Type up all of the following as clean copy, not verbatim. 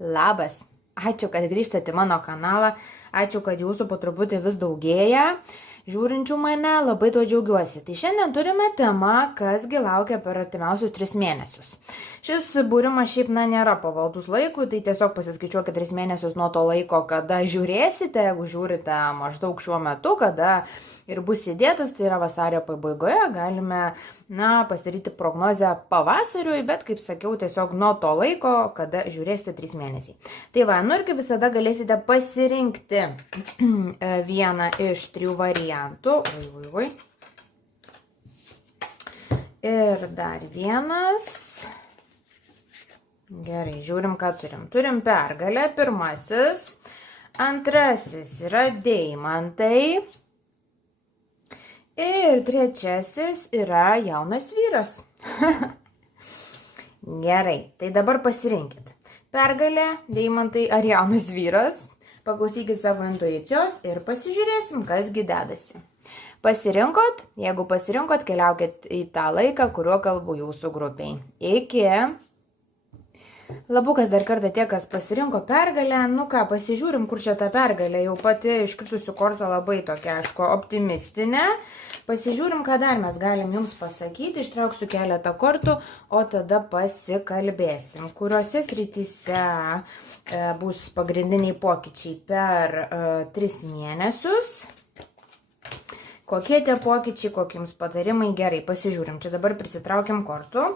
Labas, ačiū, kad grįžtate į mano kanalą, ačiū, kad jūsų po truputį vis daugėja, žiūrinčių mane, labai tuo džiaugiuosi. Tai šiandien turime temą, kasgi laukia per artimiausius 3 mėnesius. Šis būrimas šiaip nėra pavaldus laikui, tai tiesiog pasiskaičiuokit 3 mėnesius nuo to laiko, kada žiūrėsite, jeigu žiūrite maždaug šiuo metu, kada ir bus įdėtas, tai yra vasario pabaigoje, galime, pasidaryti prognozę pavasariui, bet, kaip sakiau, tiesiog nuo to laiko, kada žiūrėsite 3 mėnesiai. Tai va, ir kaip visada galėsite pasirinkti vieną iš 3 variantų. Ir dar vienas. Gerai, žiūrim, ką turim. Turim pergalę, pirmasis. Antrasis yra deimantai. Ir trečiasis yra jaunas vyras. Gerai, tai dabar pasirinkit. Pergalė, deimantai ar jaunas vyras. Paklausykit savo intuicijos ir pasižiūrėsim, kasgi dedasi. Pasirinkot? Jeigu pasirinkot, keliaukit į tą laiką, kuriuo kalbu jūsų grupiai. Iki. Labukas dar kartą tie, kas pasirinko pergalę. Pasižiūrim, kur čia ta pergalė. Jau pati iškritusių kortą labai tokia, aišku, optimistinė. Pasižiūrim, ką dar mes galim jums pasakyti. Ištrauksiu keletą kortų, o tada pasikalbėsim. Kuriuose srityse bus pagrindiniai pokyčiai per 3 mėnesius. Kokie tie pokyčiai, kokie jums patarimai. Gerai, pasižiūrim. Čia dabar prisitraukiam kortų.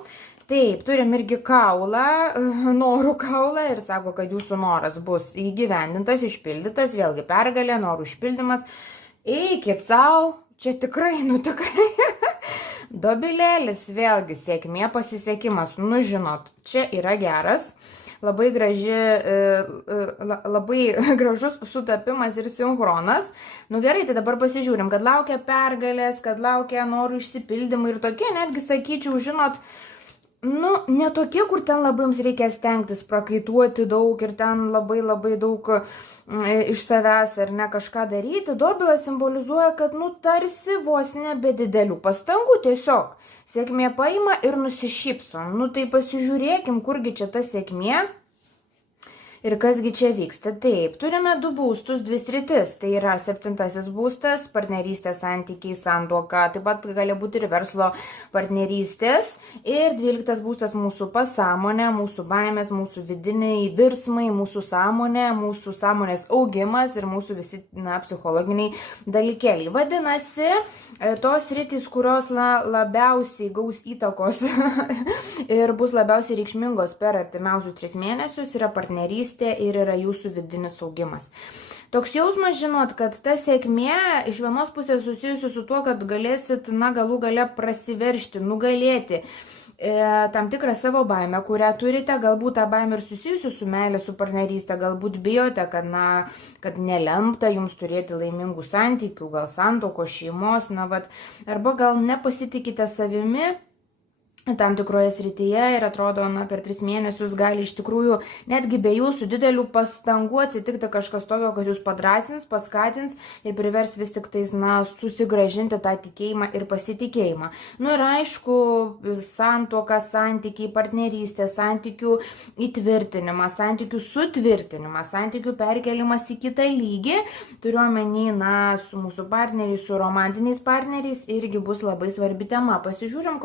Taip, turim irgi kaulą, norų kaulą ir sako, kad jūsų noras bus įgyvendintas, išpildytas, vėlgi pergalė, norų išpildymas. Eikit savo, čia tikrai, tikrai. Dobilėlis, vėlgi, sėkmė, pasisekimas, žinot, čia yra geras. Labai gražus sutapimas ir sinchronas. Gerai, tai dabar pasižiūrim, kad laukia pergalės, kad laukia norų išsipildymų ir tokie, netgi sakyčiau, žinot, ne tokie, kur ten labai jums reikia stengtis prakaituoti daug ir ten labai daug iš savęs ar ne kažką daryti. Dobilas simbolizuoja, kad tarsi vos ne be didelių pastangų tiesiog. Sėkmė paima ir nusišypso. Tai pasižiūrėkim, kurgi čia ta sėkmė. Ir kasgi čia vyksta? Taip, turime 2 būstus, 2 sritis. Tai yra 7 būstas, partnerystės santykiai, santuoka, taip pat gali būti ir verslo partnerystės. Ir 12 būstas mūsų pasąmonė, mūsų baimės, mūsų vidiniai virsmai, mūsų sąmonė, mūsų sąmonės augimas ir mūsų visi psichologiniai dalykėliai. Vadinasi, tos sritys, kurios labiausiai gaus įtakos ir bus labiausiai reikšmingos per artimiausius 3 mėnesius yra partnerystė ir yra jūsų vidinis augimas. Toks jausmas, žinot, kad ta sėkmė iš vienos pusės susijusi su tuo, kad galėsit, galų gale prasiveršti, nugalėti tam tikrą savo baimę, kurią turite, galbūt tą baimę ir susijusi su meilė, su partnerystė, galbūt bijote, kad nelemta jums turėti laimingų santykių, gal santuokos, šeimos, arba gal nepasitikite savimi tam tikroje srityje ir atrodo, per 3 mėnesius gali iš tikrųjų netgi be jūsų didelių pastangų atsitikti kažkas tokio, kas jūs padrasins, paskatins ir privers vis tik tais, susigrąžinti tą tikėjimą ir pasitikėjimą. Ir aišku, santuoka, santykiai, partnerystė, santykių įtvirtinimas, santykių sutvirtinimas, santykių perkelimas į kitą lygį, turiuomenį, su mūsų partneriais, su romantiniais partneriais irgi bus labai svarbi tema. Pasižiūrim,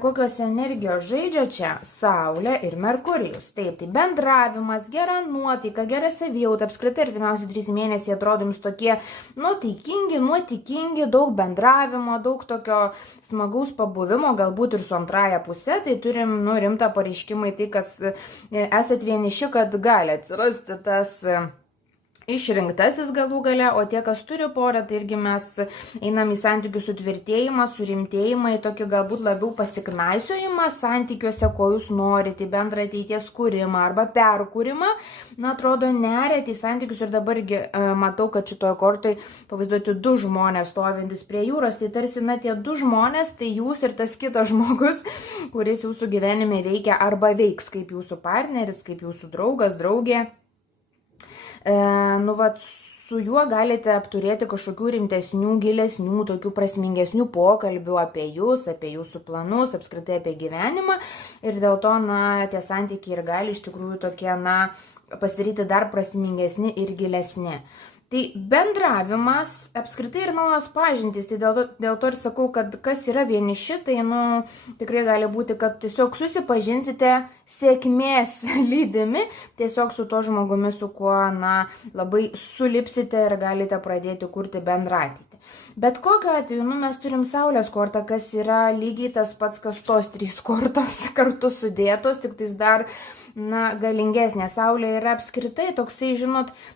kokios energijos žaidžia čia Saulė ir Merkurijus. Taip, tai bendravimas, gera nuotaika, gera savijauta, apskritai artimiausi 3 mėnesiai atrodo jums tokie nuotaikingi, nuotikingi, daug bendravimo, daug tokio smagaus pabuvimo, galbūt ir su antraja pusė, tai turim rimtą pareiškimą į tai, kas esat vieniši, kad gali atsirasti tas išrinktasis galų gale, o tie, kas turi porą, tai irgi mes einam į santykių sutvirtėjimą, surimtėjimą, į tokį galbūt labiau pasiknaisiojimą santykiuose, ko jūs norite, bendrą ateities kūrimą arba perkūrimą. Atrodo, nerėt į santykius ir dabargi matau, kad šitoje kortoje pavaizduoti 2 žmonės stovintis prie jūros, tai tarsi, tie 2 žmonės, tai jūs ir tas kitas žmogus, kuris jūsų gyvenime veikia arba veiks kaip jūsų partneris, kaip jūsų draugas, draugė. su juo galite apturėti kažkokių rimtesnių, gilesnių, tokių prasmingesnių pokalbių apie jūs, apie jūsų planus, apskritai apie gyvenimą. Ir dėl to, tie santykiai ir gali iš tikrųjų tokie, pasidaryti dar prasmingesni ir gilesni. Tai bendravimas, apskritai ir naujos pažintys, tai dėl to ir sakau, kad kas yra vieniši, tai tikrai gali būti, kad tiesiog susipažinsite sėkmės lydimi, tiesiog su to žmogumi, su kuo labai sulipsite ir galite pradėti kurti bendrą ateitį. Bet kokiu atveju, mes turim Saulės kortą, kas yra lygiai tas pats, kas tos 3 kortos kartu sudėtos, tik tais dar galingesnė. Saulė yra apskritai toksai,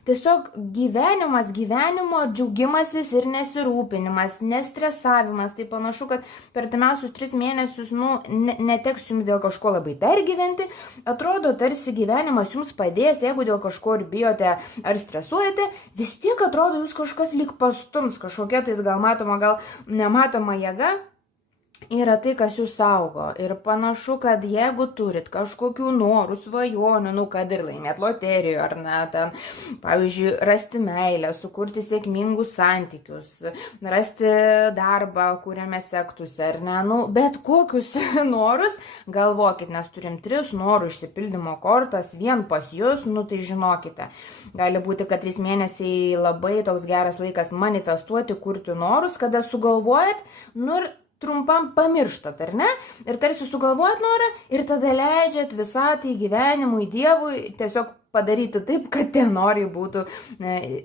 tiesiog gyvenimas, gyvenimo džiaugimasis ir nesirūpinimas, nestresavimas. Tai panašu, kad per artimiausius 3 mėnesius, neteks jums dėl kažko labai pergyventi. Atrodo, tarsi gyvenimas jums padės, jeigu dėl kažko ir bijote ar stresuojate, vis tiek atrodo, jūs kažkas lyg pastums, kažkokia tais gal matoma, gal nematoma jėga. Yra tai, kas jūs saugo. Ir panašu, kad jeigu turit kažkokių norų, svajonių, kad ir laimėt loterijų, ar pavyzdžiui, rasti meilę, sukurti sėkmingus santykius, rasti darbą, kuriame sektųsi, ar ne, bet kokius norus, galvokit, nes turim 3 norų išsipildymo kortas, vien pas jūs, tai žinokite. Gali būti, kad 3 mėnesiai labai toks geras laikas manifestuoti, kurti norus, kada sugalvojat, ir trumpam pamirštat, ar ne? Ir tarsi sugalvojat norą ir tada leidžiat visatai, gyvenimui, Dievui tiesiog padaryti taip, kad tie norai būtų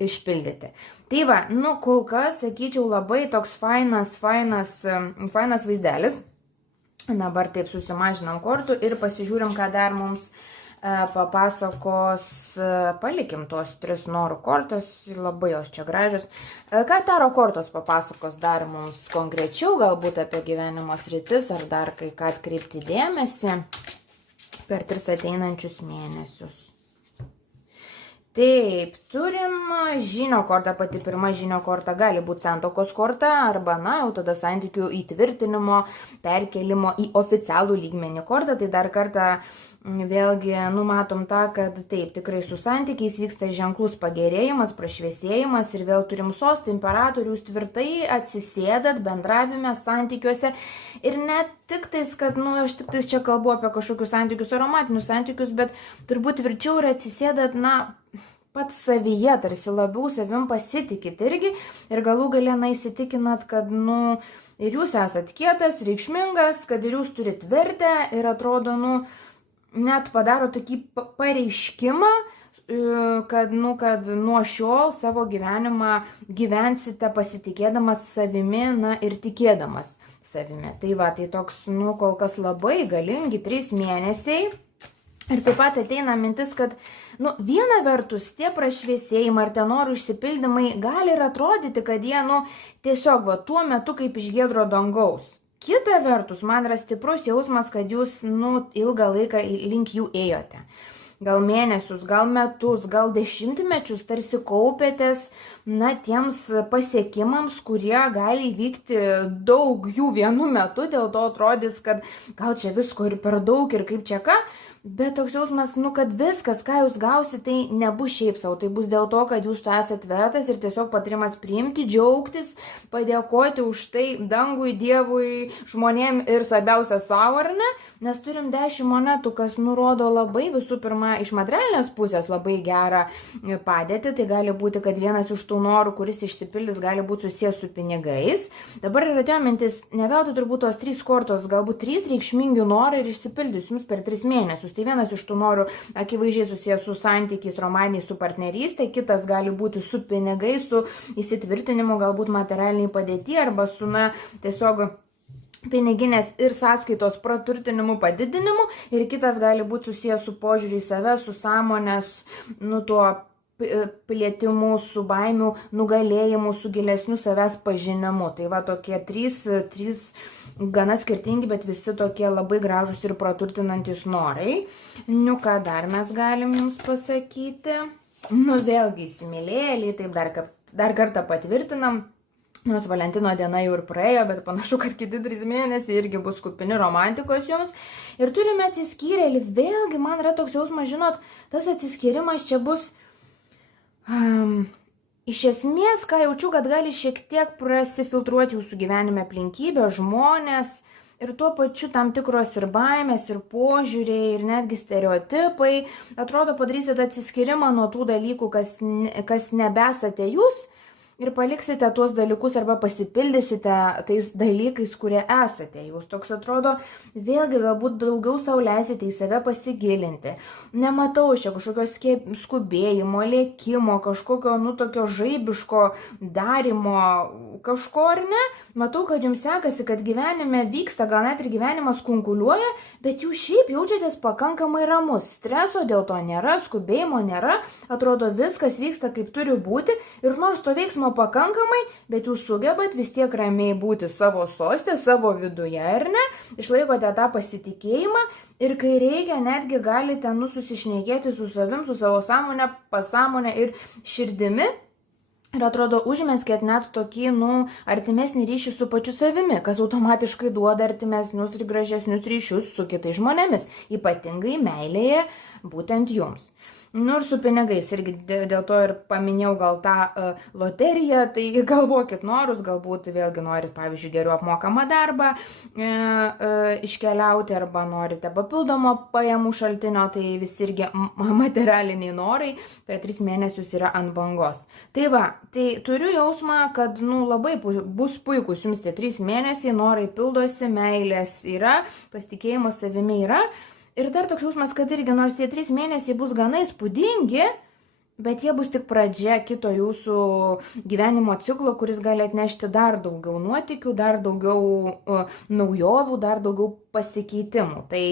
išpildyti. Tai va, kol kas, sakyčiau, labai toks fainas vaizdelis. Dabar taip susimažinam kortų ir pasižiūrim, ką dar mums papasakos, palikim tos 3 norų kortos, labai jos čia gražios. Ką taro kortos papasakos dar mums konkrečiau, galbūt apie gyvenimo sritis, ar dar kai ką atkreipti dėmesį per 3 ateinančius mėnesius. Taip, turim žynio kortą, pati pirma žynio korta gali būti santuokos korta, arba, jau tada santykių įtvirtinimo, perkelimo į oficialų lygmenį kortą. Tai dar kartą vėlgi matom tą, kad taip, tikrai su santykiais vyksta ženklus pagerėjimas, prašviesėjimas ir vėl turim sostą, imperatorius, tvirtai atsisėdat bendravime, santykiuose ir net tik tais, kad, aš tik tais čia kalbu apie kažkokius santykius, aromatinius santykius, bet turbūt tvirčiau ir atsisėdat, pats savyje, tarsi labiau savim pasitikit irgi ir galų gale įsitikinat, kad, ir jūs esat kietas, reikšmingas, kad ir jūs turit vertę ir atrodo, net padaro tokį pareiškimą, kad nuo šiol savo gyvenimą gyvensite pasitikėdamas savimi, ir tikėdamas savimi. Tai va, tai toks, kol kas labai galingi 3 mėnesiai. Ir taip pat ateina mintis, kad, viena vertus, tie prašviesėjimai ar tie norų išsipildymai gali ir atrodyti, kad jie, tiesiog tuo metu kaip iš giedro dangaus. Kita vertus, man yra stiprus jausmas, kad jūs, ilgą laiką link jų ėjote. Gal mėnesius, gal metus, gal 10-mečius tarsi kaupėtės, tiems pasiekimams, kurie gali įvykti daug jų vienu metu, dėl to atrodys, kad gal čia visko ir per daug ir kaip čia ką. Bet toks jausmas, kad viskas, ką jūs gausite, tai nebus šiaip savo, tai bus dėl to, kad jūs to esate vertas ir tiesiog patarimas priimti, džiaugtis, padėkoti už tai dangui, Dievui, žmonėm ir svarbiausia savo, ar ne? Nes turim 10 monetų, kas nurodo labai visų pirma iš materialinės pusės labai gerą padėtį, tai gali būti, kad vienas iš tų norų, kuris išsipildys, gali būti susijęs su pinigais. Dabar ir atėjo mintis, ne veltui turbūt tos 3 kortos, galbūt 3 reikšmingi norai ir išsipildys jums per 3 mėnesius. Tai vienas iš tų norų akivaizdžiai susijęs su santykiais, romaniais, su partnerystė, kitas gali būti su pinigais, su įsitvirtinimu, galbūt materialiniai padėti arba su, tiesiog piniginės ir sąskaitos praturtinimu, padidinimu ir kitas gali būti susijęs su požiūrį į save, su sąmonės, tuo plėtimu, su baimių nugalėjimu, su gilesniu savęs pažinimu. Tai va tokie 3 gana skirtingi, bet visi tokie labai gražus ir praturtinantis norai. Ką dar mes galim jums pasakyti? Vėlgi įsimylėjėliai, taip dar kartą patvirtinam. Nors Valentino diena jau ir praėjo, bet panašu, kad kiti 3 mėnesiai irgi bus kupini romantikos jums. Ir turime atsiskyrėlį. Vėlgi, man yra toks jausmas, žinot, tas atsiskyrimas čia bus iš esmės, ką jaučiu, kad gali šiek tiek prasifiltruoti jūsų gyvenime aplinkybė, žmonės ir tuo pačiu tam tikros ir baimės, ir požiūriai, ir netgi stereotipai. Atrodo, padarysite atsiskyrimą nuo tų dalykų, kas nebesate jūs. Ir paliksite tuos dalykus arba pasipildysite tais dalykais, kurie esate. Jūs toks atrodo, vėlgi galbūt daugiau sau leisite į save pasigilinti. Nematau čia kažkokio skubėjimo, lėkimo, kažkokio, tokio žaibiško darimo, kažko ar ne. Matau, kad jums sekasi, kad gyvenime vyksta, gal net ir gyvenimas kunkuliuoja, bet jūs šiaip jaučiatės pakankamai ramus. Streso dėl to nėra, skubėjimo nėra, atrodo viskas vyksta kaip turi būti ir nors to veiksmo pakankamai, bet jūs sugebat vis tiek ramiai būti savo soste, savo viduje, ar ne? Išlaikote tą pasitikėjimą ir kai reikia, netgi galite susišnekėti su savim, su savo sąmonė, pasąmonė ir širdimi. Ir atrodo, užmeskėt net tokį, artimesnį ryšį su pačiu savimi, kas automatiškai duoda artimesnius ir gražesnius ryšius su kitais žmonėmis, ypatingai meilėje būtent jums. Ir su pinigais, irgi dėl to ir paminėjau gal tą loteriją, tai galvokit norus, galbūt vėlgi norit, pavyzdžiui, geriau apmokamą darbą iškeliauti arba norite papildomo pajamų šaltinio, tai visi irgi materialiniai norai per 3 mėnesius yra ant bangos. Tai va, tai turiu jausmą, kad labai bus puikus jums tie 3 mėnesiai, norai pildosi, meilės yra, pasitikėjimo savimi yra. Ir dar toks jausmas, kad irgi nors tie 3 mėnesiai bus gana įspūdingi, bet jie bus tik pradžia kito jūsų gyvenimo ciklo, kuris gali atnešti dar daugiau nuotykių, dar daugiau naujovių, dar daugiau pasikeitimų. Tai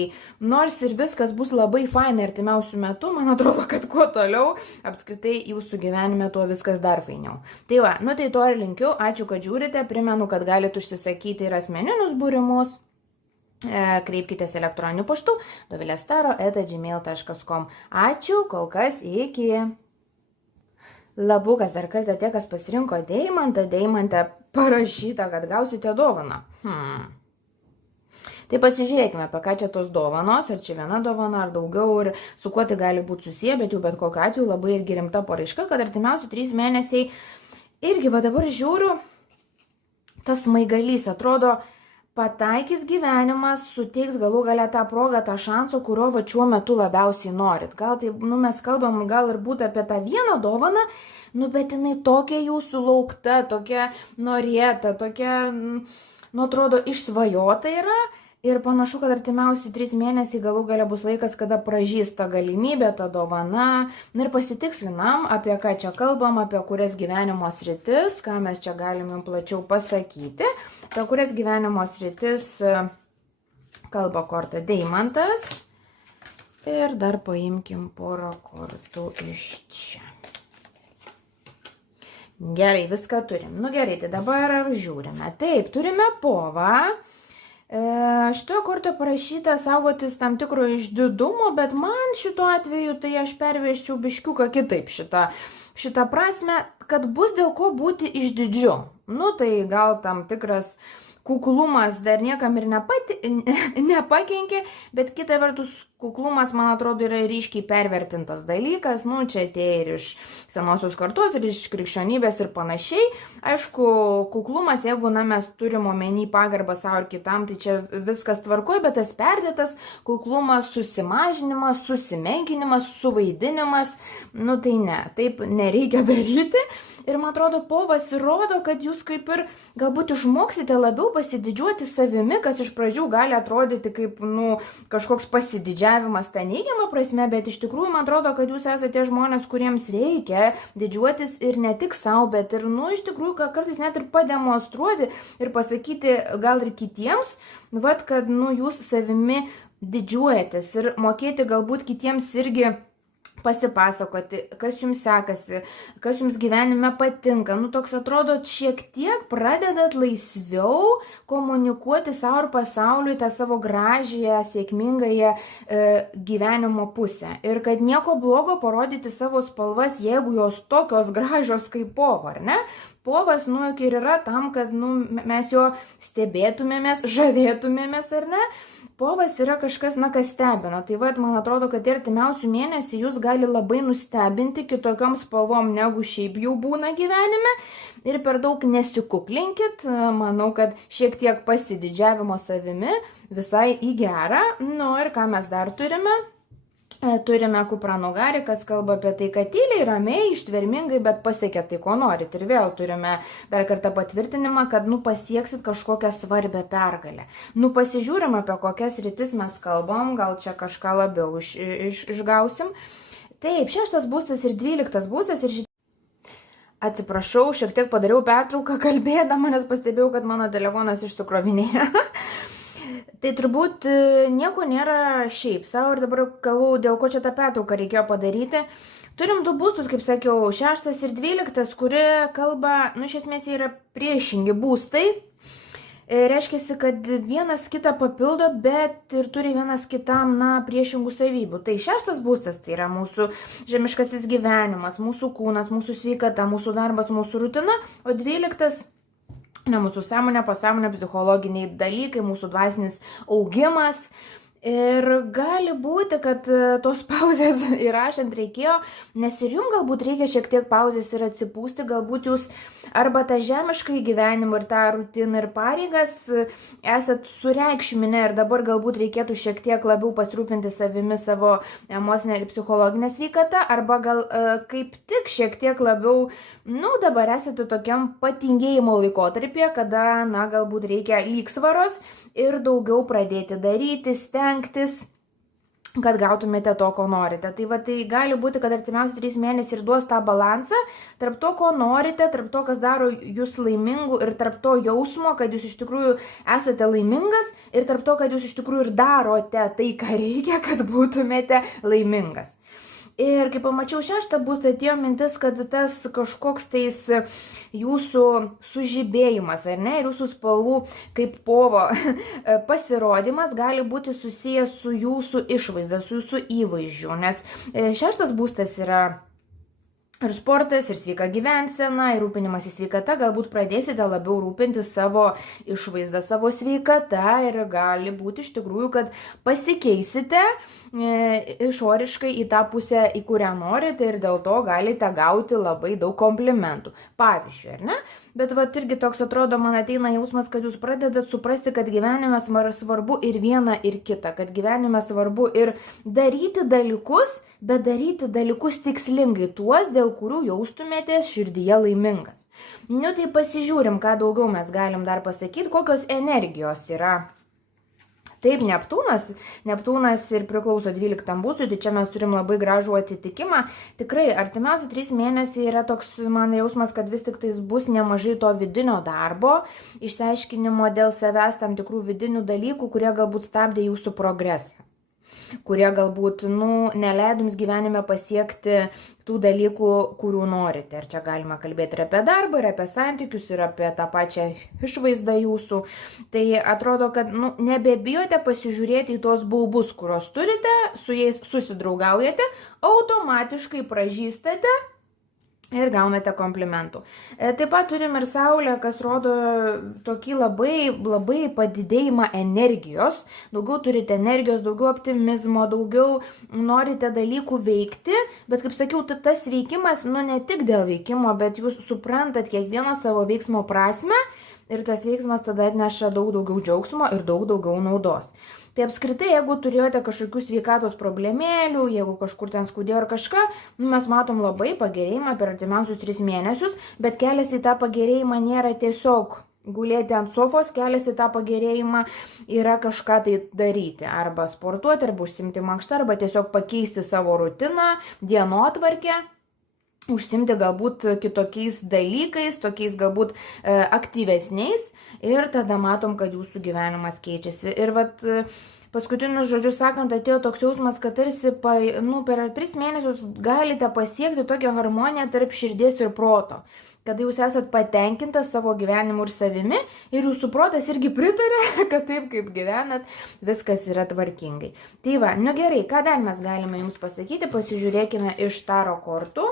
nors ir viskas bus labai fainai artimiausių metų, man atrodo, kad kuo toliau apskritai jūsų gyvenime tuo viskas dar fainiau. Tai va, tai to ir linkiu, ačiū, kad žiūrite, primenu, kad galite užsisakyti ir asmeninius būrimus. Kreipkitės elektroniniu paštu dovilestaro@gmail.com. Ačiū, kol kas iki. Labukas dar kartą tie, kas pasirinko deimantę parašyta, kad gausite dovaną. Tai pasižiūrėkime, apie ką čia tos dovanos, ar čia viena dovana, ar daugiau, ir su kuo tai gali būti susiję, bet jau bet kokiu atveju labai irgi rimta paraiška, kad artimiausi 3 mėnesiai irgi, va dabar žiūriu, tas smaigalys atrodo, pataikys gyvenimas, suteiks galų galę tą progą, tą šansą, kurio va šiuo metu labiausiai norit. Gal tai, mes kalbam gal ir būtų apie tą vieną dovaną, bet jinai tokia jūsų laukta, tokia norėta, tokia, atrodo, išsvajota yra. Ir panašu, kad artimiausi 3 mėnesiai galų galę bus laikas, kada pražys ta galimybė, ta dovana. Ir pasitikslinam, apie ką čia kalbam, apie kurias gyvenimo sritis, ką mes čia galime plačiau pasakyti. Apie kurias gyvenimo sritis kalba korta deimantas. Ir dar paimkim porą kortų iš čia. Gerai, viską turim. Gerai, tai dabar žiūrime. Taip, turime povą. Šitoje kortoje parašyta saugotis tam tikro išdidumo, bet man šituo atveju tai aš perveščiau biškiuką kitaip šitą prasme, kad bus dėl ko būti išdidžiu. Tai gal tam tikras kuklumas dar niekam ir nepakenkė, bet kita vertus kuklumas, man atrodo, yra ryškiai pervertintas dalykas. Čia atėjo ir iš senosios kartos, ir iš krikščionybės ir panašiai. Aišku, kuklumas, jeigu mes turim omeny pagarbą savo ir kitam, tai čia viskas tvarkoj, bet tas perdėtas kuklumas, susimažinimas, susimenkinimas, suvaidinimas, tai ne, taip nereikia daryti. Ir man atrodo, povas įrodo, kad jūs kaip ir galbūt išmoksite labiau pasididžiuoti savimi, kas iš pradžių gali atrodyti kaip, kažkoks pasididžiavimas tą neigiamą prasme, bet iš tikrųjų man atrodo, kad jūs esate žmonės, kuriems reikia didžiuotis ir ne tik savo, bet ir, iš tikrųjų, kartais net ir pademonstruoti ir pasakyti gal ir kitiems, kad, jūs savimi didžiuojatės ir mokėti galbūt kitiems irgi pasipasakoti, kas jums sekasi, kas jums gyvenime patinka. Toks atrodo, šiek tiek pradedat laisviau komunikuoti savo ir pasauliui tą savo gražiąją, sėkmingąją gyvenimo pusę. Ir kad nieko blogo parodyti savo spalvas, jeigu jos tokios gražios kaip povo, ar ne? Povas, ir yra tam, kad, mes jo stebėtumėmės, žavėtumėmės, ar ne? Povas yra kažkas, kas stebina. Tai man atrodo, kad artimiausių mėnesį jūs gali labai nustebinti kitokiom spalvom, negu šiaip jau būna gyvenime. Ir per daug nesikuklinkit. Manau, kad šiek tiek pasididžiavimo savimi visai į gerą. Ir ką mes dar turime? Turime kupranugarį, kas kalba apie tai, kad tyliai, ramiai, ištvermingai, bet pasiekė tai, ko norit. Ir vėl turime dar kartą patvirtinimą, kad pasieksit kažkokią svarbę pergalę. Pasižiūrim, apie kokias rytis mes kalbam, gal čia kažką labiau išgausim. Taip, 6 būstas ir 12 būstas ir Atsiprašau, šiek tiek padariau pertrauką kalbėdama, nes pastebėjau, kad mano telefonas išsikrovinėja. Tai turbūt nieko nėra šiaip savo ir dabar galvau, dėl ko čia tą pertrauką reikėjo padaryti. Turim 2 būstus, kaip sakiau, 6 ir 12, kuri kalba, iš esmės yra priešingi būstai. Reiškia, kad vienas kitą papildo, bet ir turi vienas kitam, priešingų savybių. Tai 6 būstas tai yra mūsų žemiškasis gyvenimas, mūsų kūnas, mūsų sveikata, mūsų darbas, mūsų rutina, o 12 mūsų sąmonė, pasąmonė, psichologiniai dalykai, mūsų dvasinis augimas. Ir gali būti, kad tos pauzės įrašant reikėjo, nes ir jums galbūt reikia šiek tiek pauzės ir atsipūsti, galbūt jūs arba tą žemišką gyvenimą ir tą rutiną ir pareigas esat sureikšminę ir dabar galbūt reikėtų šiek tiek labiau pasirūpinti savimi, savo emocinę ir psichologinę sveikatą, arba gal kaip tik šiek tiek labiau, dabar esate tokiam patingėjimo laikotarpyje, kada, galbūt reikia lygsvaros ir daugiau pradėti daryti, stengtis, kad gautumėte to, ko norite. Tai gali būti, kad artimiausi 3 mėnesiai ir duos tą balansą tarp to, ko norite, tarp to, kas daro jūs laimingų ir tarp to jausmo, kad jūs iš tikrųjų esate laimingas ir tarp to, kad jūs iš tikrųjų ir darote tai, ką reikia, kad būtumėte laimingas. Ir kai pamačiau 6 būstą, atėjo mintis, kad tas kažkoks tais jūsų sužibėjimas, ar ne, ir jūsų spalvų kaip povo pasirodymas gali būti susijęs su jūsų išvaizda, su jūsų įvaizdžiu, nes 6 būstas yra ir sportas, ir sveika gyvensena, ir rūpinimas į sveikatą, galbūt pradėsite labiau rūpintis savo išvaizdą, savo sveikatą ir gali būti iš tikrųjų, kad pasikeisite išoriškai į tą pusę, į kurią norite ir dėl to galite gauti labai daug komplimentų. Pavyzdžiui, ar ne? Bet irgi toks atrodo, man ateina jausmas, kad jūs pradedat suprasti, kad gyvenime svarbu ir viena, ir kita, kad gyvenime svarbu ir daryti dalykus, bet daryti dalykus tikslingai, tuos, dėl kurių jaustumėtės širdyje laimingas. Tai pasižiūrim, ką daugiau mes galim dar pasakyti, kokios energijos yra. Taip, Neptūnas ir priklauso 12 būstui, tai čia mes turim labai gražų atitikimą. Tikrai, artimiausi 3 mėnesiai yra toks man jausmas, kad vis tik tais bus nemažai to vidinio darbo, išsiaiškinimo dėl savęs tam tikrų vidinių dalykų, kurie galbūt stabdė jūsų progresą, kurie galbūt, neleido jums gyvenime pasiekti tų dalykų, kurių norite. Ir čia galima kalbėti ir apie darbą, ir apie santykius, ir apie tą pačią išvaizdą jūsų. Tai atrodo, kad nebebijote pasižiūrėti į tuos baubus, kuriuos turite, su jais susidraugaujate, automatiškai pražystate ir gaunate komplimentų. Taip pat turim ir Saulę, kas rodo tokį labai padidėjimą energijos. Daugiau turite energijos, daugiau optimizmo, daugiau norite dalykų veikti. Bet kaip sakiau, tas veikimas, ne tik dėl veikimo, bet jūs suprantat kiekvieno savo veiksmo prasmę ir tas veiksmas tada atneša daug daugiau džiaugsmo ir daug daugiau naudos. Tai apskritai, jeigu turėjote kažkokių sveikatos problemėlių, jeigu kažkur ten skaudėjo ar kažką, mes matom labai pagerėjimą per artimiausius 3 mėnesius, bet kelias į tą pagerėjimą nėra tiesiog gulėti ant sofos, kelias į tą pagerėjimą yra kažką tai daryti, arba sportuoti, arba užsimti mankštą, arba tiesiog pakeisti savo rutiną, dienotvarkę, užsimti galbūt kitokiais dalykais, tokiais galbūt aktyvesniais ir tada matom, kad jūsų gyvenimas keičiasi. Ir paskutinius žodžius sakant, atėjo toks jausmas, kad tarsi per 3 mėnesius galite pasiekti tokią harmoniją tarp širdies ir proto, kada jūs esat patenkintas savo gyvenimu ir savimi ir jūsų protas irgi pritarė, kad taip kaip gyvenat, viskas yra tvarkingai. Tai gerai, ką dar mes galime jums pasakyti, pasižiūrėkime iš taro kortų.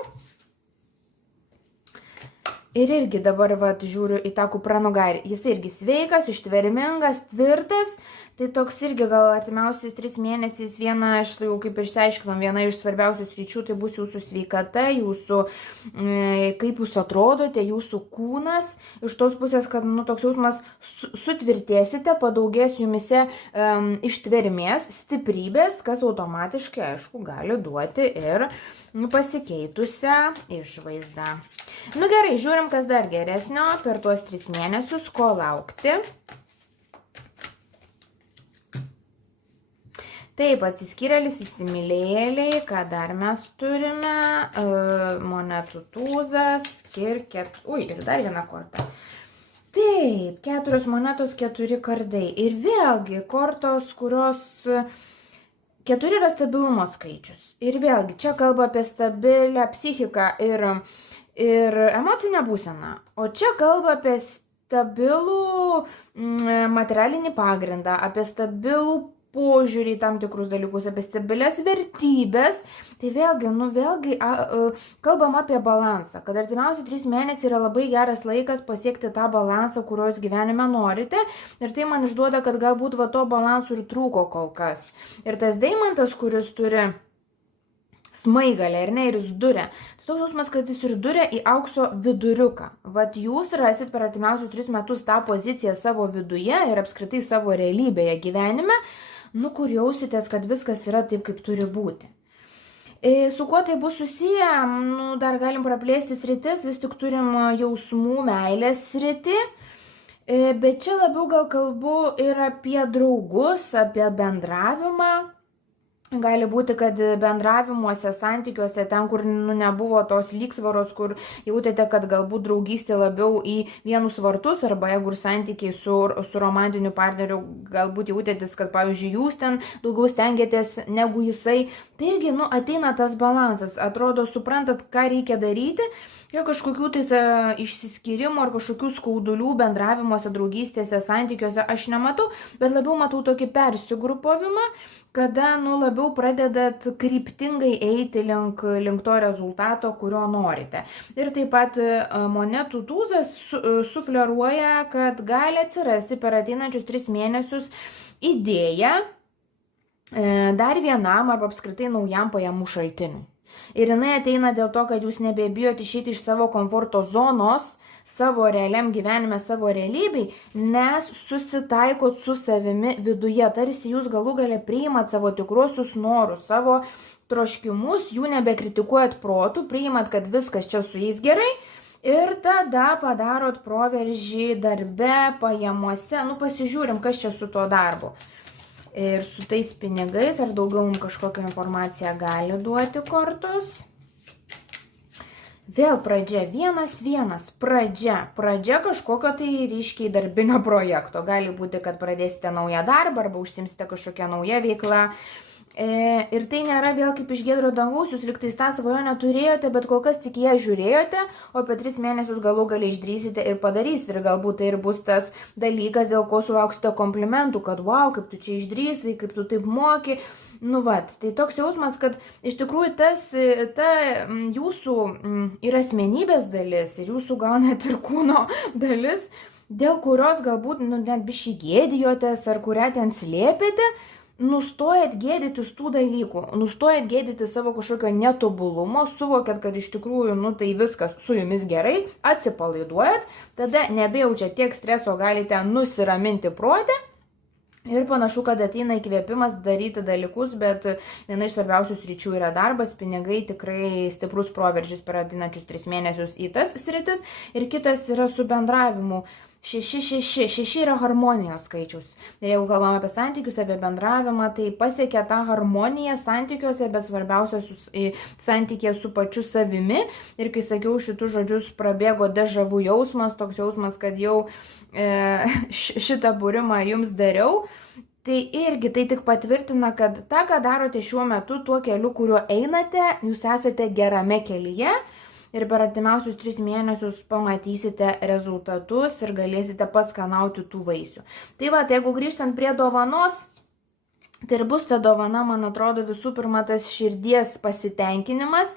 Ir irgi dabar žiūriu į tą kupranugarį. Jis irgi sveikas, ištvermingas, tvirtas. Tai toks irgi gal artimiausiais 3 mėnesiais viena, aš jau kaip ir išsiaiškinom, viena iš svarbiausių sričių tai bus jūsų sveikata, jūsų, kaip jūs atrodote, jūsų kūnas. Iš tos pusės, kad toks jausmas sutvirtėsite, padaugės jumise ištvermės, stiprybės, kas automatiškai, aišku, gali duoti ir pasikeitusią išvaizdą. Gerai, žiūrim, kas dar geresnio per tuos 3 mėnesius, ko laukti. Taip, atsiskyrėlis, įsimylėjėliai, ką dar mes turime, monetų tūzas, ir dar viena korta. Taip, 4 monetos, 4 kardai. Ir vėlgi kortos, kurios 4 yra stabilumo skaičius. Ir vėlgi, čia kalba apie stabilę psichiką ir emocinę būseną. O čia kalba apie stabilų materialinį pagrindą, apie stabilų požiūrį į tam tikrus dalykus, apie stabilias vertybės. Tai vėlgi kalbam apie balansą, kad artimiausi 3 mėnesiai yra labai geras laikas pasiekti tą balansą, kurio jūs gyvenime norite. Ir tai man išduoda, kad galbūt to balansų ir trūko kol kas. Ir tas deimantas, kuris turi smaigalę, ir jis duria. Tai toks jausmas, kad jis ir duria į aukso viduriuką. Jūs rasit per artimiausius 3 metus tą poziciją savo viduje ir apskritai savo realybėje gyvenime, kur jausitės, kad viskas yra taip, kaip turi būti. Su kuo tai bus susiję, dar galim praplėsti sritis, vis tik turim jausmų, meilės sritį, bet čia labiau gal kalbu ir apie draugus, apie bendravimą. Gali būti, kad bendravimuose, santykiuose, ten, kur nebuvo tos lygsvaros, kur jautėte, kad galbūt draugystė labiau į vienus vartus, arba jeigu santykiai su romantiniu partneriu, galbūt jautėtis, kad, pavyzdžiui, jūs ten daugiau stengiatės negu jisai, tai irgi, ateina tas balansas, atrodo, suprantat, ką reikia daryti. Ir kažkokių išsiskyrimų ar kažkokių skaudulių bendravimuose, draugystėse, santykiuose aš nematau, bet labiau matau tokį persigrupavimą, kada labiau pradedat kryptingai eiti link to rezultato, kurio norite. Ir taip pat monetų tūzas sufleruoja, kad gali atsirasti per ateinančius 3 mėnesius idėja dar vienam arba apskritai naujam pajamų šaltiniui. Ir jinai ateina dėl to, kad jūs nebebijot išeiti iš savo komforto zonos, savo realiam gyvenime, savo realybei, nes susitaikot su savimi viduje, tarsi jūs galų gale priimat savo tikruosius norus, savo troškimus, jų nebekritikuojat protų, priimat, kad viskas čia su jais gerai ir tada padarot proveržį darbe, pajamuose, pasižiūrim, kas čia su tuo darbu. Ir su tais pinigais, ar daugiau mums kažkokią informaciją gali duoti kortos. Vėl pradžia, 1-1, pradžia kažkokio tai ryškiai darbinio projekto. Gali būti, kad pradėsite naują darbą arba užsimsite kažkokią naują veiklą. Ir tai nėra vėl kaip iš giedro dangaus, jūs liktais tą svajonę turėjote, bet kol kas tik ją žiūrėjote, o apie 3 mėnesius galų galiai išdrysite ir padarysite. Ir galbūt tai ir bus tas dalykas, dėl ko sulauksite komplimentų, kad wow, kaip tu čia išdrysai, kaip tu taip moki. Tai toks jausmas, kad iš tikrųjų ta jūsų ir asmenybės dalis, ir jūsų gal net ir kūno dalis, dėl kurios galbūt net biškį gėdijotės ar kurią ten slėpėte, nustojat gėdytis tų dalykų, nustojat gėdyti savo kažkokio netobulumo, suvokėt, kad iš tikrųjų, tai viskas su jumis gerai, atsipalaiduojat, tada nebejaučiat tiek streso, galite nusiraminti protę. Ir panašu, kad ateina įkvėpimas daryti dalykus, bet viena iš svarbiausių sričių yra darbas, pinigai, tikrai stiprus proveržis per ateinančius 3 mėnesius į tas sritis. Ir kitas yra su bendravimu. 6 yra harmonijos skaičius. Ir jeigu kalbame apie santykius, apie bendravimą, tai pasiekia tą harmoniją santykiuose, bet svarbiausia santykė su pačiu savimi. Ir kai sakiau šitus žodžius, prabėgo dežavų jausmas, toks jausmas, kad jau šitą būrimą jums dariau. Tai irgi tai tik patvirtina, kad tą, ką darote šiuo metu, tuo keliu, kuriuo einate, jūs esate gerame kelyje. Ir per artimiausius 3 mėnesius pamatysite rezultatus ir galėsite paskanauti tų vaisių. Tai jeigu grįžtant prie dovanos, Tai ir bus ta dovana, man atrodo, visų pirma tas širdies pasitenkinimas,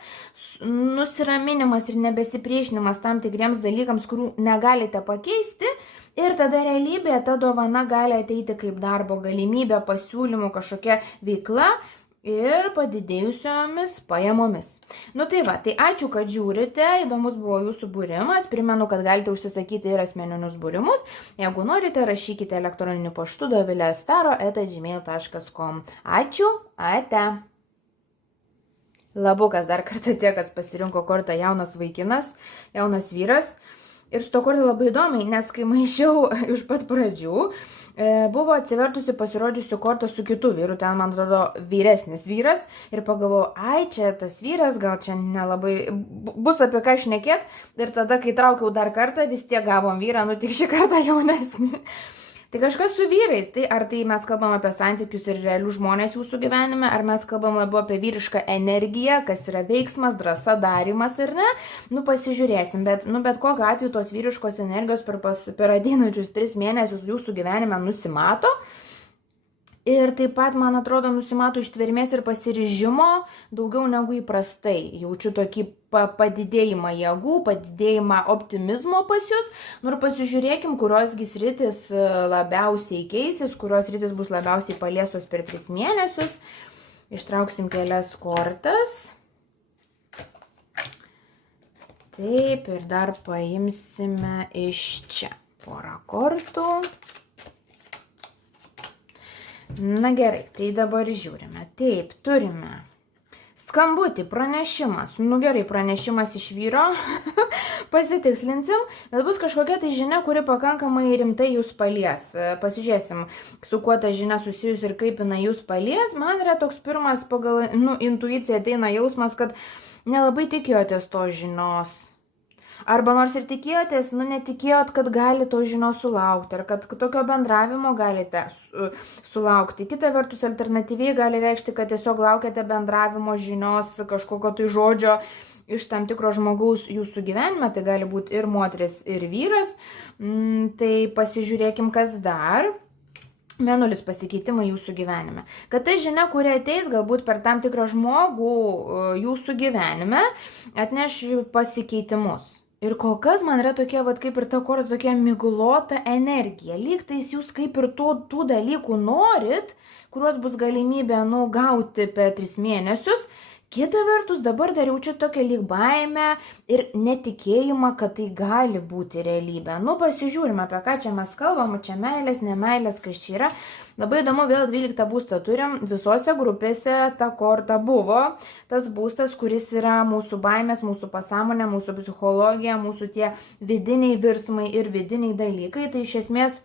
nusiraminimas ir nebesipriešinimas tam tikriems dalykams, kurių negalite pakeisti. Ir tada realybėje ta dovana gali ateiti kaip darbo galimybė, pasiūlymų, kažkokia veikla ir padidėjusiomis pajamomis. Nu tai va, tai ačiū, kad žiūrite, įdomus buvo jūsų būrimas, primenu, kad galite užsisakyti ir asmeninius būrimus, jeigu norite, rašykite elektroniniu paštu dovilestaro@gmail.com. Ačiū, ate. Labukas dar kartą tie, kas pasirinko kortą jaunas vaikinas, jaunas vyras. Ir su to kortą labai įdomiai, nes kai maišiau iš pat pradžių, buvo atsivertusi pasirodžiusi kortą su kitu vyru, ten man atrodo vyresnis vyras ir pagalvojau, ai čia tas vyras, gal čia nelabai bus apie ką šnekėt ir tada, kai traukiau dar kartą, vis tiek gavom vyrą, nu tik šį kartą jaunesnį. Tai kažkas su vyrais, tai ar tai mes kalbam apie santykius ir realių žmonės jūsų gyvenime, ar mes kalbam labiau apie vyrišką energiją, kas yra veiksmas, drąsa, darimas ir ne, nu pasižiūrėsim, bet kokiu atveju tos vyriškos energijos per ateinančius 3 mėnesius jūsų gyvenime nusimato. Ir taip pat, man atrodo, nusimato ištvermės ir pasiryžimo daugiau negu įprastai. Jaučiu tokį padidėjimą jėgų, padidėjimą optimizmo pas jūs. Nu ir pasižiūrėkim, kuriosgi sritis labiausiai keisis, kurios sritis bus labiausiai paliesos per 3 mėnesius. Ištrauksim kelias kortas. Taip, ir dar paimsime iš čia porą kortų. Na gerai, tai dabar žiūrime. Taip, turime skambutį, pranešimas. Nu gerai, pranešimas iš vyro, pasitikslinsim, bet bus kažkokia tai žinia, kuri pakankamai rimtai jūs palies. Pasižiūrėsim, su kuo ta žinia susijus ir kaip jinai jūs palies. Man yra toks pirmas pagal intuiciją ateina jausmas, kad nelabai tikėjotės tos žinios. Arba nors ir tikėjotės, netikėjot, kad gali to žinios sulaukti, ar kad tokio bendravimo galite sulaukti. Kita vertus, alternatyviai gali reikšti, kad tiesiog laukiate bendravimo žinios, kažkokio tai žodžio iš tam tikro žmogaus jūsų gyvenime, tai gali būti ir moteris, ir vyras. Tai pasižiūrėkim, kas dar. Mėnulis pasikeitimai jūsų gyvenime. Kad ta žinia, kuri ateis galbūt per tam tikrą žmogų jūsų gyvenime, atneš pasikeitimus. Ir kol kas man yra tokia, kaip ir ta korta, tokia miglota energija. Lygtais jūs kaip ir tų dalykų norit, kuriuos bus galimybė gauti per 3 mėnesius. Kita vertus, dabar dar jaučiu tokią lyg baimę ir netikėjimą, kad tai gali būti realybė. Pasižiūrime, apie ką čia mes kalbam, čia meilės, nemailės, kas čia yra. Labai įdomu, vėl 12 būstą turim, visose grupėse ta korta buvo. Tas būstas, kuris yra mūsų baimės, mūsų pasąmonė, mūsų psichologija, mūsų tie vidiniai virsmai ir vidiniai dalykai. Tai iš esmės,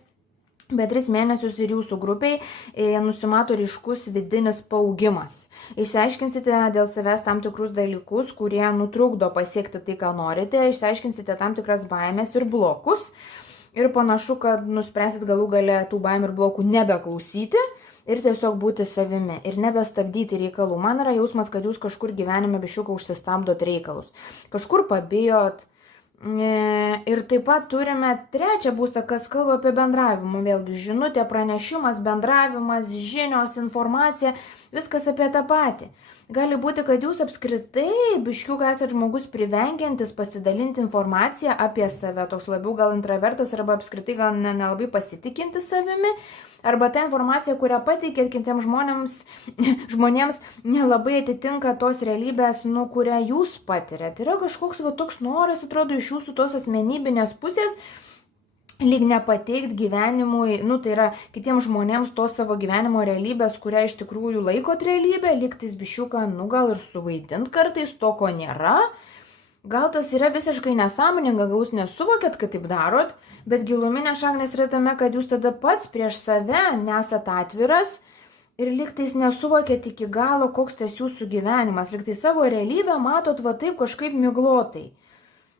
bet 3 mėnesius ir jūsų grupiai nusimato ryškus vidinis paaugimas. Išsiaiškinsite dėl savęs tam tikrus dalykus, kurie nutrukdo pasiekti tai, ką norite. Išsiaiškinsite tam tikras baimės ir blokus. Ir panašu, kad nuspręsit galų gale tų baimių ir blokų nebeklausyti ir tiesiog būti savimi ir nebestabdyti reikalų. Man yra jausmas, kad jūs kažkur gyvenime biščiuką užsistabdot reikalus. Kažkur pabijot. Ir taip pat turime 3 būstą, kas kalba apie bendravimą. Vėlgi, žinutė, pranešimas, bendravimas, žinios, informacija, viskas apie tą patį. Gali būti, kad jūs apskritai biškiuką esate žmogus privengiantis pasidalinti informaciją apie save, toks labiau gal intravertas arba apskritai gal nelabai pasitikintis savimi. Arba ta informacija, kurią pateikėt kitiems žmonėms nelabai atitinka tos realybės, kurią jūs patiriat. Yra kažkoks toks noras, atrodo, iš jūsų tos asmenybinės pusės, lyg nepateikt gyvenimui, tai yra kitiems žmonėms tos savo gyvenimo realybės, kurią iš tikrųjų laikot realybę, lyg tais biščiuką, gal ir suvaidint kartais to, ko nėra. Gal tas yra visiškai nesąmoninga, gal jūs nesuvokėt, kad taip darot, bet giluminė šaknis yra tame, kad jūs tada pats prieš save nesat atviras ir lygtais nesuvokėt iki galo, koks tas jūsų gyvenimas. Lygtais savo realybę matot taip kažkaip miglotai.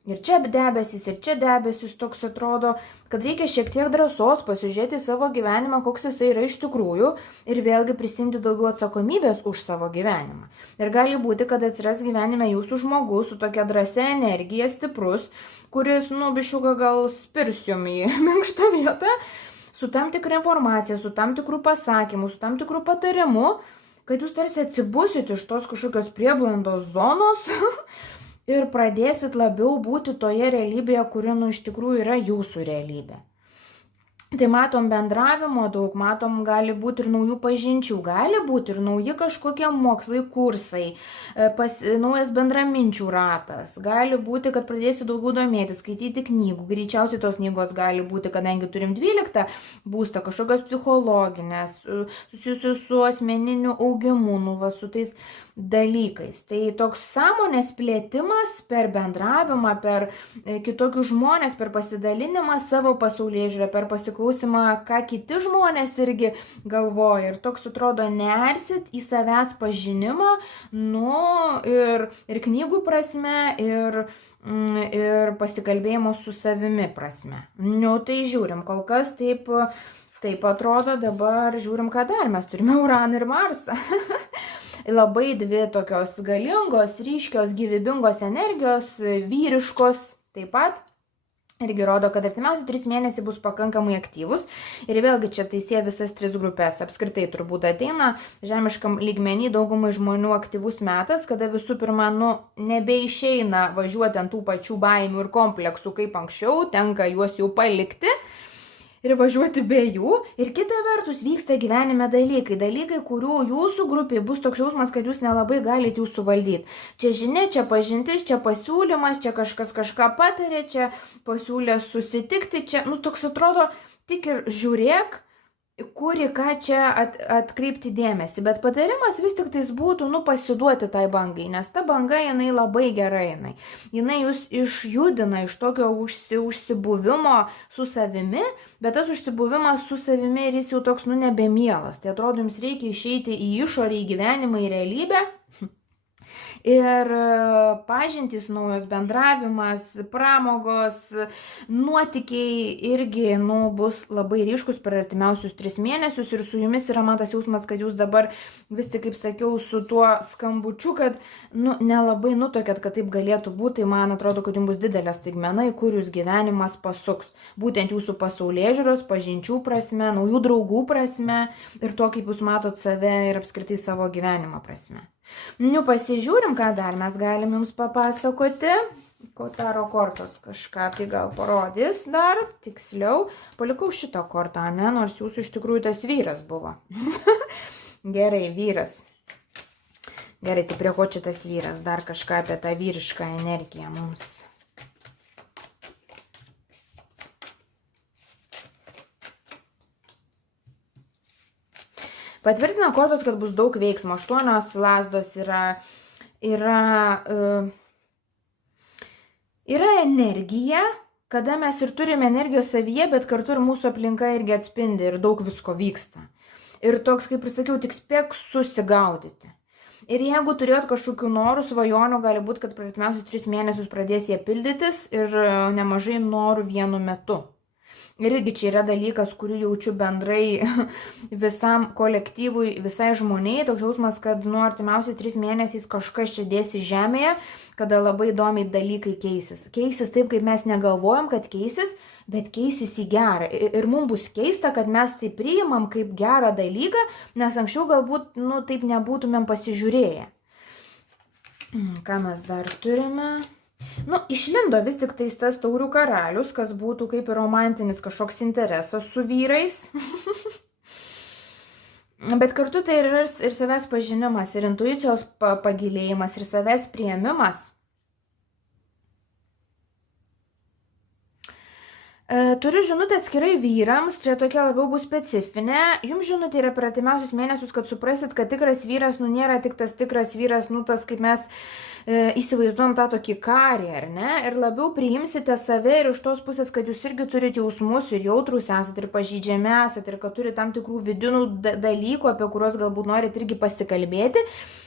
Ir čia debesis toks atrodo, kad reikia šiek tiek drąsos pasižiūrėti savo gyvenimą, koks jisai yra iš tikrųjų ir vėlgi prisimti daugiau atsakomybės už savo gyvenimą. Ir gali būti, kad atsiras gyvenime jūsų žmogus su tokia drąsia energija, stiprus, kuris, biščiuką gal spirs jum į minkštą vietą, su tam tikra informacija, su tam tikrų pasakymų, su tam tikrų patarimų, kad jūs tarsi atsibusit iš tos kažkokios prieblandos zonos ir pradėsit labiau būti toje realybėje, kuri iš tikrųjų yra jūsų realybė. Tai matom bendravimo daug, matom gali būti ir naujų pažinčių, gali būti ir nauji kažkokie mokslai, kursai, naujas bendraminčių ratas, gali būti, kad pradėsi daugiau domėtis, skaityti knygų, greičiausiai tos knygos gali būti, kadangi turim 12 būstą, kažkokios psichologinės, susijusios su asmeniniu augimu, su tais dalykais. Tai toks sąmonės plėtimas per bendravimą, per kitokius žmonės, per pasidalinimą savo pasaulėžiūrę, per pasiklausimą, ką kiti žmonės irgi galvoja. Ir toks atrodo nersit į savęs pažinimą, ir knygų prasme, ir pasikalbėjimo su savimi prasme. Tai žiūrim, kol kas taip atrodo, dabar žiūrim, ką dar mes turime Uraną ir Marsą. Labai dvi tokios galingos, ryškios, gyvybingos energijos, vyriškos taip pat. Irgi rodo, kad artimiausi 3 mėnesiai bus pakankamai aktyvus. Ir vėlgi čia tai sieja visas 3 grupės. Apskritai turbūt ateina žemiškam lygmenį daugumai žmonių aktyvus metas, kada visų pirma, nebeišeina važiuoti ant tų pačių baimių ir kompleksų kaip anksčiau, tenka juos jau palikti ir važiuoti be jų. Ir kita vertus vyksta gyvenime dalykai, kurių jūsų grupiai bus toks jausmas, kad jūs nelabai galite jų suvaldyti. Čia žinia, čia pažintis, čia pasiūlymas, čia kažkas kažką patarė, čia pasiūlė susitikti, čia, toks atrodo, tik ir žiūrėk, kuri ką čia atkreipti dėmesį. Bet patarimas vis tik tais būtų, pasiduoti tai bangai, nes ta banga, jinai labai gerai, jinai jūs išjudina iš tokio užsibuvimo su savimi, bet tas užsibuvimas su savimi ir jis jau toks, nebemielas. Tai atrodo, jums reikia išeiti į išorę, į gyvenimą, į realybę. Ir pažintys naujos, bendravimas, pramogos, nuotykiai irgi bus labai ryškus per artimiausius 3 mėnesius. Ir su jumis yra man tas jausmas, kad jūs dabar vis tik, kaip sakiau, su tuo skambučiu, kad nelabai nutokėt, kad taip galėtų būti. Tai man atrodo, kad jums bus didelė staigmena, į kur jūs gyvenimas pasuks. Būtent jūsų pasaulėžiūros, pažinčių prasme, naujų draugų prasme ir to, kaip jūs matot save ir apskritai savo gyvenimo prasme. Pasižiūrim, ką dar mes galim jums papasakoti. Taro kortos kažką tai gal parodys dar, tiksliau. Palikau šito kortą, nors jūsų iš tikrųjų tas vyras buvo. Gerai, vyras. Gerai, tai prie ko čia tas vyras? Dar kažką apie tą vyrišką energiją mums. Patvirtina kortos, kad bus daug veiksmo. 8 lazdos yra energija, kada mes ir turime energijos savyje, bet kartu ir mūsų aplinka irgi atspindi ir daug visko vyksta. Ir toks, kaip ir sakiau, tik spėk susigaudyti. Ir jeigu turėjot kažkokių norų, svajonių, gali būti, kad per artimiausius 3 mėnesius pradės jie pildytis ir nemažai norų vienu metu. Ir irgi čia yra dalykas, kurį jaučiu bendrai visam kolektyvui, visai žmoniai. Toks jausmas, kad artimiausiais 3 mėnesiais kažkas čia dėsi žemėje, kada labai įdomiai dalykai keisis. Keisis taip, kaip mes negalvojam, kad keisis, bet keisis į gerą. Ir mums bus keista, kad mes tai priimam kaip gerą dalyką, nes anksčiau galbūt taip nebūtumėm pasižiūrėję. Ką mes dar turime? Išlindo vis tik tas taurių karalius, kas būtų kaip ir romantinis kažkoks interesas su vyrais. Bet kartu tai yra ir savęs pažinimas, ir intuicijos pagilėjimas, ir savęs priėmimas. Turiu žinutę atskirai vyrams, čia tokia labiau bus specifinė. Jums žinutė yra per artimiausius mėnesius, kad suprasit, kad tikras vyras, nėra tik tas tikras vyras, tas kaip mes įsivaizduojam tą tokį karį, ar ne? Ir labiau priimsite save ir iš tos pusės, kad jūs irgi turite jausmus ir jautrus esat ir pažydžiami esat ir kad turite tam tikrų vidinių dalykų, apie kuriuos galbūt norit irgi pasikalbėti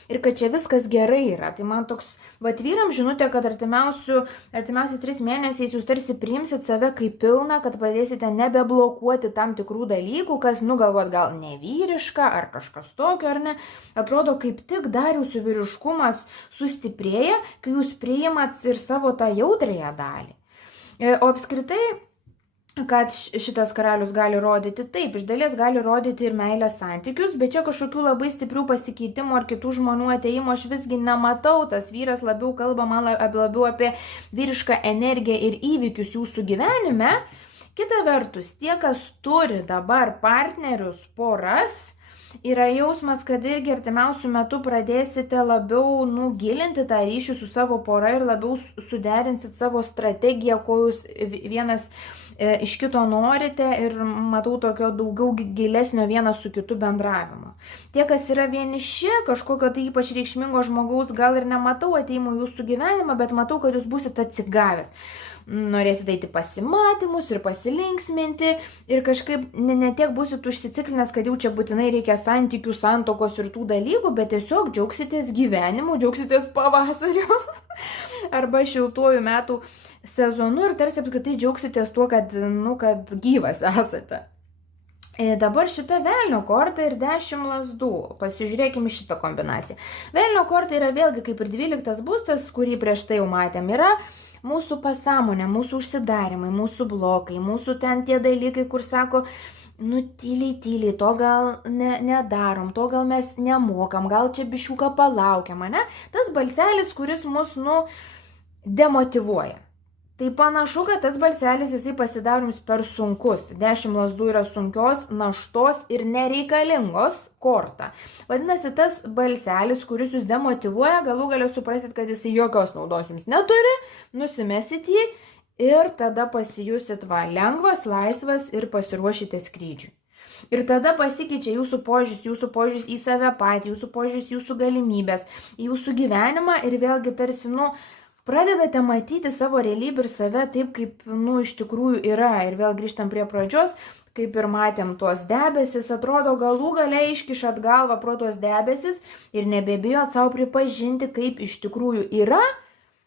ir kad čia viskas gerai yra. Tai man toks, vyrams žinutė, kad artimiausiais 3 mėnesiais jūs tarsi priimsit save kaip pilną, kad pradėsite nebeblokuoti tam tikrų dalykų, kas galvot gal nevyriška ar kažkas tokio, ar ne. Atrodo, kaip tik dar jūsų vyriškumas sustiprėja, kai jūs priimat ir savo tą jautrąją dalį. O apskritai, kad šitas karalius gali rodyti? Taip, iš dalies gali rodyti ir meilės santykius, bet čia kažkokių labai stiprių pasikeitimų ar kitų žmonių ateimo aš visgi nematau. Tas vyras labiau kalba man labiau apie vyrišką energiją ir įvykius jūsų gyvenime. Kita vertus, tie, kas turi dabar partnerius, poras, yra jausmas, kad irgi artimiausių metų pradėsite labiau gilinti tą ryšį su savo pora ir labiau suderinsit savo strategiją, ko jūs vienas iš kito norite ir matau tokio daugiau gilesnio vienas su kitu bendravimo. Tie, kas yra vieniši, kažkokio tai ypač reikšmingo žmogaus gal ir nematau ateimo jūsų gyvenimą, bet matau, kad jūs būsite atsigavęs. Norėsite eiti pasimatymus ir pasilinksminti ir kažkaip ne tiek būsit užsiciklinęs, kad jau čia būtinai reikia santykių, santokos ir tų dalykų, bet tiesiog džiaugsitės gyvenimu, džiaugsitės pavasariu arba šiltuoju metų sezonu ir tarsi apskritai džiaugsitės tuo, kad gyvas esate. Dabar šita velnio korta ir 10 lazdų. Pasižiūrėkime šitą kombinaciją. Velnio korta yra vėlgi kaip ir 12 būstas, kurį prieš tai jau matėm, yra mūsų pasąmonė, mūsų užsidarimai, mūsų blokai, mūsų ten tie dalykai, kur sako, tyliai, to gal nedarom, to gal mes nemokam, gal čia biškiuką palaukiam, ne? Tas balselis, kuris mus, demotyvuoja. Tai panašu, kad tas balselis jisai pasidaro jums per sunkus. 10 lazdų yra sunkios, naštos ir nereikalingos korta. Vadinasi, tas balselis, kuris jūs demotyvuoja, galų gale suprasit, kad jisai jokios naudos jums neturi, nusimesit jį ir tada pasijusit lengvas, laisvas ir pasiruošite skrydžiui. Ir tada pasikeičia jūsų požiūris į save patį, jūsų požiūris, jūsų galimybės, jūsų gyvenimą ir vėlgi tarsi, pradedate matyti savo realybę ir save taip, kaip, iš tikrųjų yra. Ir vėl grįžtam prie pradžios, kaip ir matėm tuos debesis, atrodo galų gale iškišat galvą pro tuos debesis ir nebebijot savo pripažinti, kaip iš tikrųjų yra,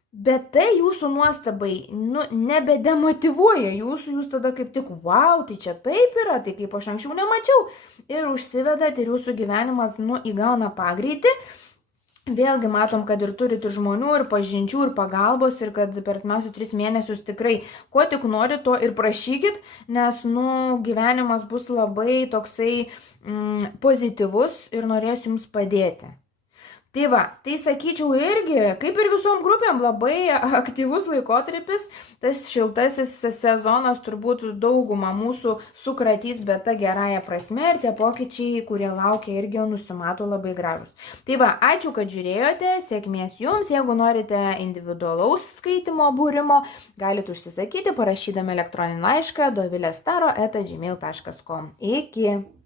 bet tai jūsų nuostabai, nebedemotyvuoja jūsų, jūs tada kaip tik, wow, tai čia taip yra, tai kaip aš anksčiau nemačiau. Ir užsivedat ir jūsų gyvenimas, įgauna pagreitį. Vėlgi matom, kad ir turite žmonių, ir pažinčių, ir pagalbos, ir kad per artimiausius 3 mėnesius tikrai, ko tik norit, to ir prašykit, nes, gyvenimas bus labai toksai pozityvus ir norės jums padėti. Tai va, tai sakyčiau irgi, kaip ir visom grupėm, labai aktyvus laikotarpis, tas šiltasis sezonas turbūt daugumą mūsų sukratys, bet ta gerąja prasme ir tie pokyčiai, kurie laukia, irgi nusimato labai gražus. Tai va, ačiū, kad žiūrėjote, sėkmės jums, jeigu norite individualaus skaitimo būrimo, galite užsisakyti parašydami elektroninį laišką dovilestaro@gmail.com. Iki!